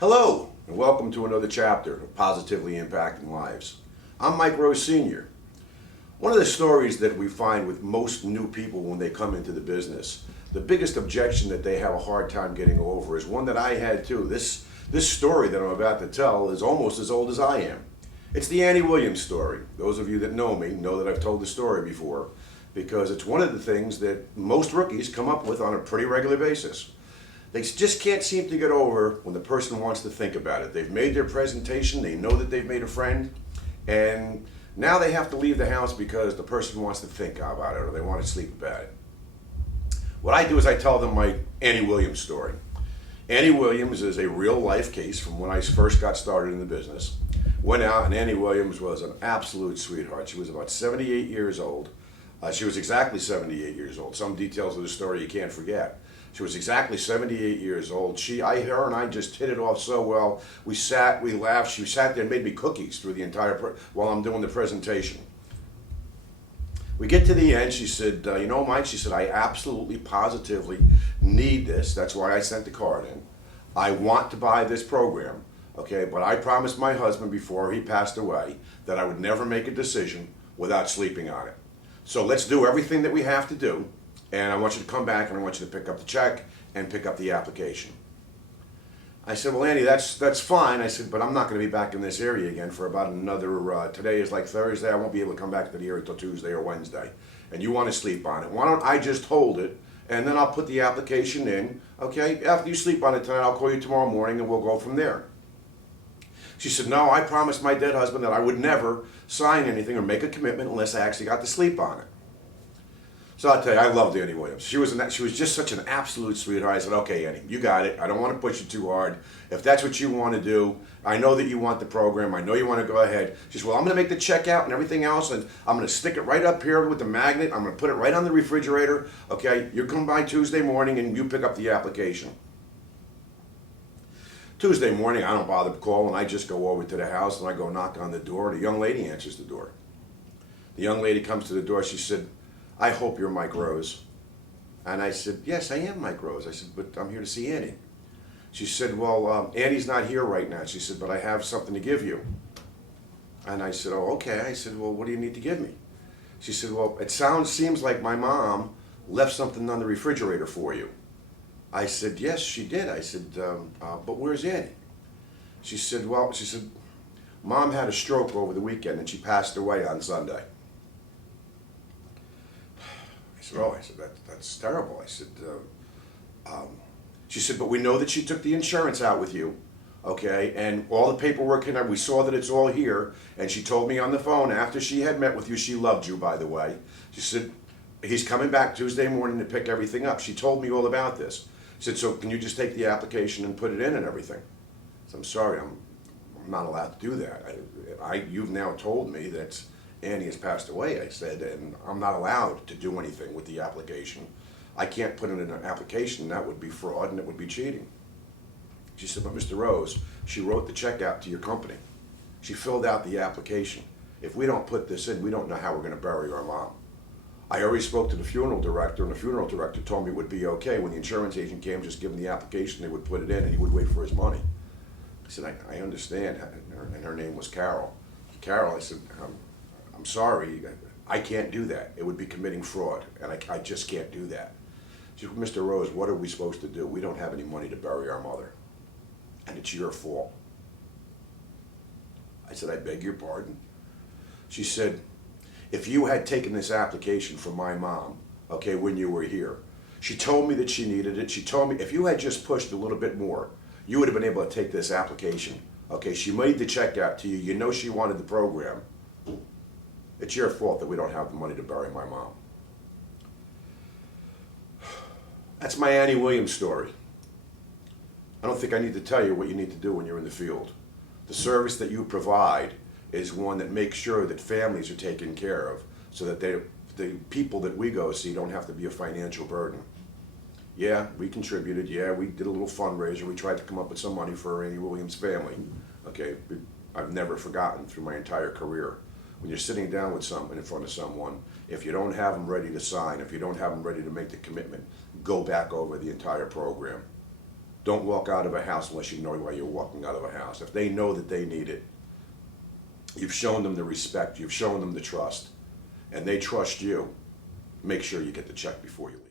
Hello, and welcome to another chapter of Positively Impacting Lives. I'm Mike Rose Sr. One of the stories that we find with most new people when they come into the business, the biggest objection that they have a hard time getting over is one that I had too. This story that I'm about to tell is almost as old as I am. It's the Annie Williams story. Those of you that know me know that I've told the story before because it's one of the things that most rookies come up with on a pretty regular basis. They just can't seem to get over when the person wants to think about it. They've made their presentation, they know that they've made a friend, and now they have to leave the house because the person wants to think about it or they want to sleep about it. What I do is I tell them my Annie Williams story. Annie Williams is a real life case from when I first got started in the business. Went out and Annie Williams was an absolute sweetheart. She was about 78 years old. She was exactly 78 years old. Some details of the story you can't forget. She was exactly 78 years old. Her and I just hit it off so well. We sat, we laughed. She sat there and made me cookies through the entire, while I'm doing the presentation. We get to the end. She said, Mike, she said, I absolutely, positively need this. That's why I sent the card in. I want to buy this program, okay? But I promised my husband before he passed away that I would never make a decision without sleeping on it. So let's do everything that we have to do. And I want you to come back and I want you to pick up the check and pick up the application. I said, well, Andy, that's fine. I said, but I'm not going to be back in this area again for about another, today is like Thursday. I won't be able to come back to the area until Tuesday or Wednesday. And you want to sleep on it. Why don't I just hold it and then I'll put the application in. Okay, after you sleep on it tonight, I'll call you tomorrow morning and we'll go from there. She said, no, I promised my dead husband that I would never sign anything or make a commitment unless I actually got to sleep on it. So I'll tell you, I loved Annie Williams. She was just such an absolute sweetheart. I said, okay, Annie, you got it. I don't want to push you too hard. If that's what you want to do, I know that you want the program. I know you want to go ahead. She said, well, I'm going to make the checkout and everything else, and I'm going to stick it right up here with the magnet. I'm going to put it right on the refrigerator. Okay, you come by Tuesday morning and you pick up the application. Tuesday morning, I don't bother calling. I just go over to the house and I go knock on the door. The young lady answers the door. The young lady comes to the door. She said, I hope you're Mike Rose. And I said, yes, I am Mike Rose. I said, but I'm here to see Annie. She said, well, Annie's not here right now. She said, but I have something to give you. And I said, oh, okay. I said, well, what do you need to give me? She said, well, seems like my mom left something on the refrigerator for you. I said, yes, she did. I said, but where's Annie? She said, Mom had a stroke over the weekend and she passed away on Sunday. I said, that's terrible. I said, she said, but we know that she took the insurance out with you, okay, and all the paperwork, we saw that it's all here, and she told me on the phone after she had met with you, she loved you, by the way. She said, he's coming back Tuesday morning to pick everything up. She told me all about this. She said, so can you just take the application and put it in and everything? I said, I'm sorry, I'm not allowed to do that. You've now told me that Annie has passed away, I said, and I'm not allowed to do anything with the application. I can't put in an application. That would be fraud and it would be cheating. She said, but Mr. Rose, she wrote the check out to your company. She filled out the application. If we don't put this in, we don't know how we're going to bury our mom. I already spoke to the funeral director, and the funeral director told me it would be okay. When the insurance agent came, just give him the application, they would put it in, and he would wait for his money. I said, I understand, and her name was Carol. Carol, I said, I'm sorry, I can't do that. It would be committing fraud, and I just can't do that. She said, Mr. Rose, what are we supposed to do? We don't have any money to bury our mother, and it's your fault. I said, I beg your pardon? She said, if you had taken this application from my mom, okay, when you were here, she told me that she needed it. She told me if you had just pushed a little bit more, you would have been able to take this application. Okay, she made the check out to you. You know she wanted the program. It's your fault that we don't have the money to bury my mom. That's my Annie Williams story. I don't think I need to tell you what you need to do when you're in the field. The service that you provide is one that makes sure that families are taken care of so that the people that we go see don't have to be a financial burden. Yeah, we contributed. Yeah, we did a little fundraiser. We tried to come up with some money for Annie Williams' family. Okay, I've never forgotten through my entire career. When you're sitting down with someone in front of someone, if you don't have them ready to sign, if you don't have them ready to make the commitment, go back over the entire program. Don't walk out of a house unless you know why you're walking out of a house. If they know that they need it, you've shown them the respect, you've shown them the trust, and they trust you, make sure you get the check before you leave.